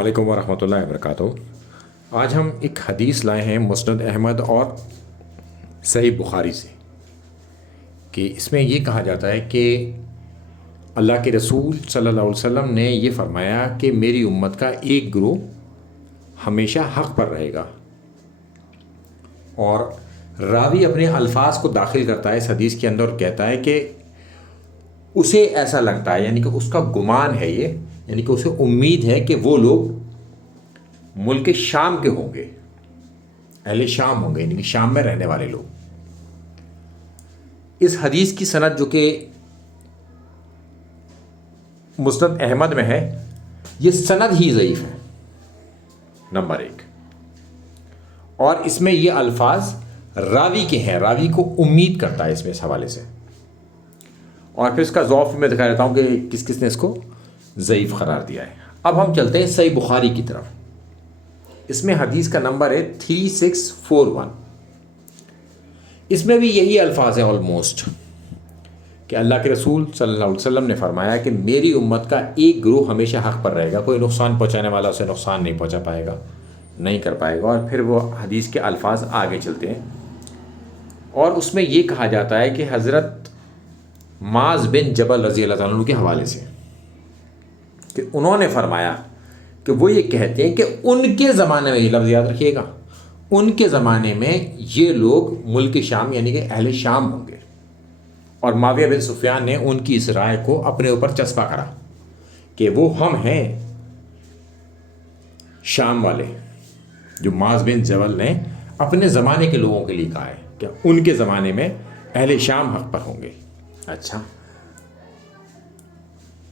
علیکم ورحمۃ اللہ وبرکاتہ۔ آج ہم ایک حدیث لائے ہیں مسند احمد اور صحیح بخاری سے، کہ اس میں یہ کہا جاتا ہے کہ اللہ کے رسول صلی اللہ علیہ وسلم نے یہ فرمایا کہ میری امت کا ایک گروہ ہمیشہ حق پر رہے گا، اور راوی اپنے الفاظ کو داخل کرتا ہے اس حدیث کے اندر اور کہتا ہے کہ اسے ایسا لگتا ہے، یعنی کہ اس کا گمان ہے یہ، یعنی کہ اسے امید ہے کہ وہ لوگ ملک شام کے ہوں گے، اہل شام ہوں گے، یعنی کہ شام میں رہنے والے لوگ۔ اس حدیث کی سند جو کہ مسند احمد میں ہے، یہ سند ہی ضعیف ہے، نمبر ایک۔ اور اس میں یہ الفاظ راوی کے ہیں، راوی کو امید کرتا ہے اس میں اس حوالے سے، اور پھر اس کا ضعف میں دکھا دیتا ہوں کہ کس کس نے اس کو ضعیف قرار دیا ہے۔ اب ہم چلتے ہیں صحیح بخاری کی طرف۔ اس میں حدیث کا نمبر ہے 3641۔ اس میں بھی یہی الفاظ ہیں آلموسٹ، کہ اللہ کے رسول صلی اللہ علیہ وسلم نے فرمایا کہ میری امت کا ایک گروہ ہمیشہ حق پر رہے گا، کوئی نقصان پہنچانے والا اسے نقصان نہیں پہنچا پائے گا، نہیں کر پائے گا۔ اور پھر وہ حدیث کے الفاظ آگے چلتے ہیں، اور اس میں یہ کہا جاتا ہے کہ حضرت معاذ بن جبل رضی اللہ تعالیٰ عنہ کے حوالے سے کہ انہوں نے فرمایا کہ وہ یہ کہتے ہیں کہ ان کے زمانے میں، یہ لفظ یاد رکھیے گا، ان کے زمانے میں یہ لوگ ملک شام یعنی کہ اہل شام ہوں گے، اور معاویہ بن سفیان نے ان کی اس رائے کو اپنے اوپر چسپا کرا کہ وہ ہم ہیں شام والے، جو معاذ بن جبل نے اپنے زمانے کے لوگوں کے لیے کہا ہے کہ ان کے زمانے میں اہل شام حق پر ہوں گے۔ اچھا،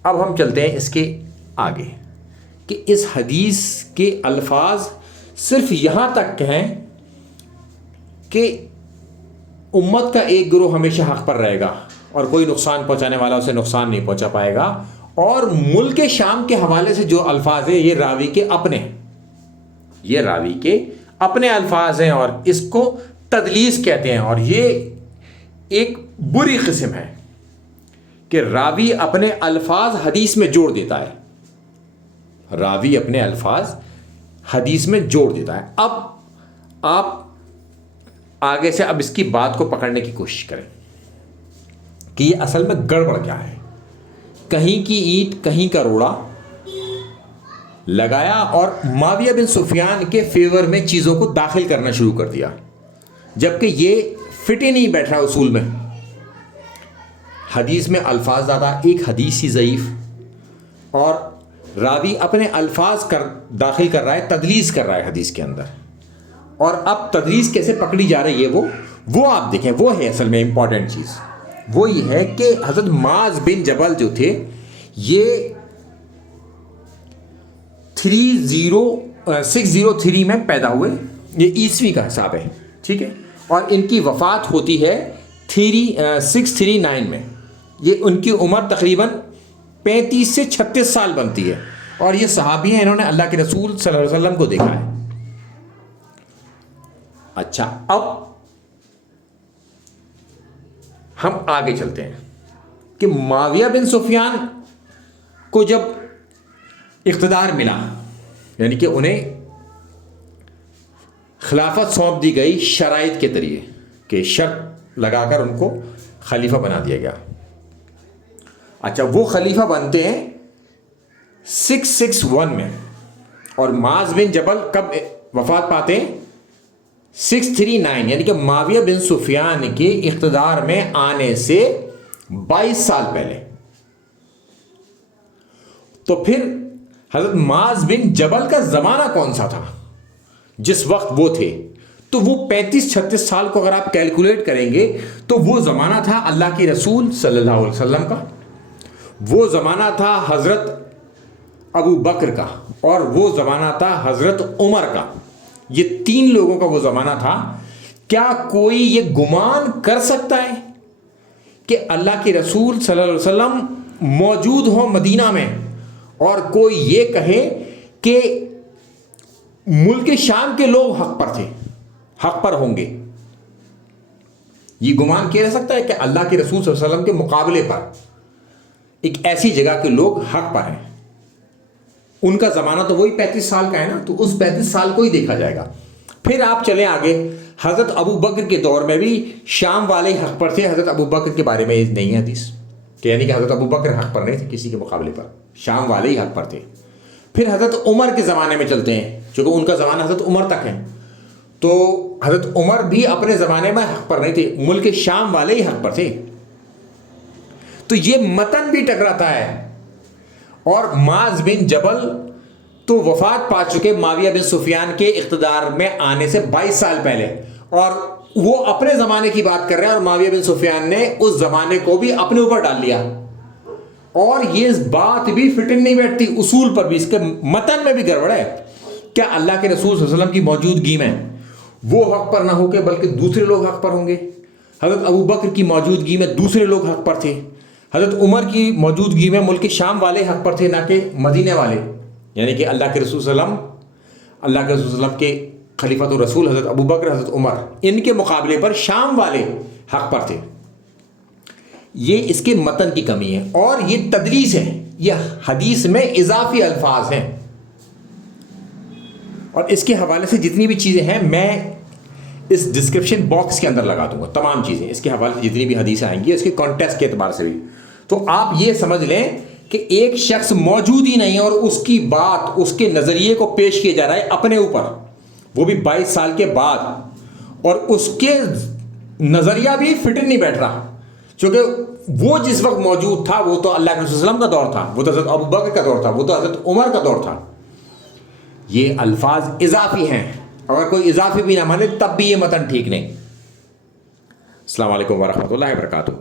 اب ہم چلتے ہیں اس کے آگے، کہ اس حدیث کے الفاظ صرف یہاں تک کہیں کہ امت کا ایک گروہ ہمیشہ حق پر رہے گا اور کوئی نقصان پہنچانے والا اسے نقصان نہیں پہنچا پائے گا، اور ملک شام کے حوالے سے جو الفاظ ہیں یہ راوی کے اپنے، یہ راوی کے اپنے الفاظ ہیں، اور اس کو تدلیس کہتے ہیں، اور یہ ایک بری قسم ہے کہ راوی اپنے الفاظ حدیث میں جوڑ دیتا ہے، راوی اپنے الفاظ حدیث میں جوڑ دیتا ہے۔ اب آپ آگے سے اب اس کی بات کو پکڑنے کی کوشش کریں کہ یہ اصل میں گڑبڑ کیا ہے۔ کہیں کی اینٹ کہیں کا روڑا لگایا اور معاویہ بن سفیان کے فیور میں چیزوں کو داخل کرنا شروع کر دیا، جبکہ یہ فٹ ہی نہیں بیٹھ رہا اصول میں۔ حدیث میں الفاظ زیادہ، ایک حدیث ہی ضعیف، اور راوی اپنے الفاظ داخل کر رہا ہے، تدلیس کر رہا ہے حدیث کے اندر۔ اور اب تدلیس کیسے پکڑی جا رہی ہے وہ آپ دیکھیں، وہ ہے اصل میں امپورٹنٹ چیز۔ وہ یہ ہے کہ حضرت معاذ بن جبل جو تھے، یہ 603 میں پیدا ہوئے، یہ عیسوی کا حساب ہے، ٹھیک ہے، اور ان کی وفات ہوتی ہے 639 میں۔ یہ ان کی عمر تقریباً 35 سے 36 سال بنتی ہے، اور یہ صحابی ہیں، انہوں نے اللہ کے رسول صلی اللہ علیہ وسلم کو دیکھا ہے۔ اچھا، اب ہم آگے چلتے ہیں کہ معاویہ بن سفیان کو جب اقتدار ملا، یعنی کہ انہیں خلافت سونپ دی گئی شرائط کے ذریعے، کہ شرط لگا کر ان کو خلیفہ بنا دیا گیا۔ اچھا، وہ خلیفہ بنتے ہیں 661 میں، اور معاذ بن جبل کب وفات پاتے ہیں؟ 639، یعنی کہ معاویہ بن سفیان کے اقتدار میں آنے سے 22 سال پہلے۔ تو پھر حضرت معاذ بن جبل کا زمانہ کون سا تھا جس وقت وہ تھے؟ تو وہ 35-36 سال کو اگر آپ کیلکولیٹ کریں گے تو وہ زمانہ تھا اللہ کے رسول صلی اللہ علیہ وسلم کا، وہ زمانہ تھا حضرت ابو بکر کا، اور وہ زمانہ تھا حضرت عمر کا۔ یہ 3 لوگوں کا وہ زمانہ تھا۔ کیا کوئی یہ گمان کر سکتا ہے کہ اللہ کے رسول صلی اللہ علیہ وسلم موجود ہوں مدینہ میں، اور کوئی یہ کہے کہ ملک شام کے لوگ حق پر تھے، حق پر ہوں گے؟ یہ گمان کیا جا سکتا ہے کہ اللہ کے رسول صلی اللہ علیہ وسلم کے مقابلے پر ایک ایسی جگہ کے لوگ حق پر ہیں؟ ان کا زمانہ تو وہی 35 سال کا ہے نا, تو اس 35 سال کو ہی دیکھا جائے گا. پھر آپ چلیں آگے, حضرت ابو بکر کے دور میں بھی شام والے حق پر تھے. حضرت ابو بکر کے بارے میں یہ نہیں ہے حدیث کہ یعنی کہ حضرت ابو بکر حق پر نہیں تھے کسی کے مقابلے پر, شام والے ہی حق پر تھے. پھر حضرت عمر کے زمانے میں چلتے ہیں, چونکہ ان کا زمانہ حضرت عمر تک ہے, تو حضرت عمر بھی اپنے زمانے میں حق پر نہیں تھے, ملک شام والے ہی حق پر تھے. تو یہ متن بھی ٹکراتا ہے. اور معاذ بن جبل تو وفات پا چکے معاویہ بن سفیان کے اقتدار میں آنے سے 22 سال پہلے, اور وہ اپنے زمانے کی بات کر رہے ہیں, اور معاویہ بن سفیان نے اس زمانے کو بھی اپنے اوپر ڈال لیا. اور یہ بات بھی فٹن نہیں بیٹھتی, اصول پر بھی, اس کے متن میں بھی گڑبڑ ہے. کیا اللہ کے رسول صلی اللہ علیہ وسلم کی موجودگی میں وہ حق پر نہ ہو کے بلکہ دوسرے لوگ حق پر ہوں گے؟ حضرت ابو بکر کی موجودگی میں دوسرے لوگ حق پر تھے. حضرت عمر کی موجودگی میں ملک شام والے حق پر تھے, نہ کہ مدینے والے. یعنی کہ اللہ کے رسول صلی اللہ علیہ وسلم کے خلیفۃ الرسول حضرت ابو بکر, حضرت عمر, ان کے مقابلے پر شام والے حق پر تھے. یہ اس کے متن کی کمی ہے, اور یہ تدلیس ہے. یہ حدیث میں اضافی الفاظ ہیں, اور اس کے حوالے سے جتنی بھی چیزیں ہیں میں اس ڈسکرپشن باکس کے اندر لگا دوں گا. تمام چیزیں اس کے حوالے سے جتنی بھی حدیثیں آئیں گی اس کے کانٹیکسٹ کے اعتبار سے بھی. تو آپ یہ سمجھ لیں کہ ایک شخص موجود ہی نہیں ہے اور اس کی بات, اس کے نظریے کو پیش کیا جا رہا ہے اپنے اوپر, وہ بھی 22 سال کے بعد, اور اس کے نظریہ بھی فٹ نہیں بیٹھ رہا. چونکہ وہ جس وقت موجود تھا وہ تو اللہ کے رسول صلی اللہ علیہ وسلم کا دور تھا, وہ تو حضرت ابو بکر کا دور تھا, وہ تو حضرت عمر کا دور تھا. یہ الفاظ اضافی ہیں, اگر کوئی اضافی بھی نہ مانے تب بھی یہ متن ٹھیک نہیں. السلام علیکم ورحمۃ اللہ وبرکاتہ.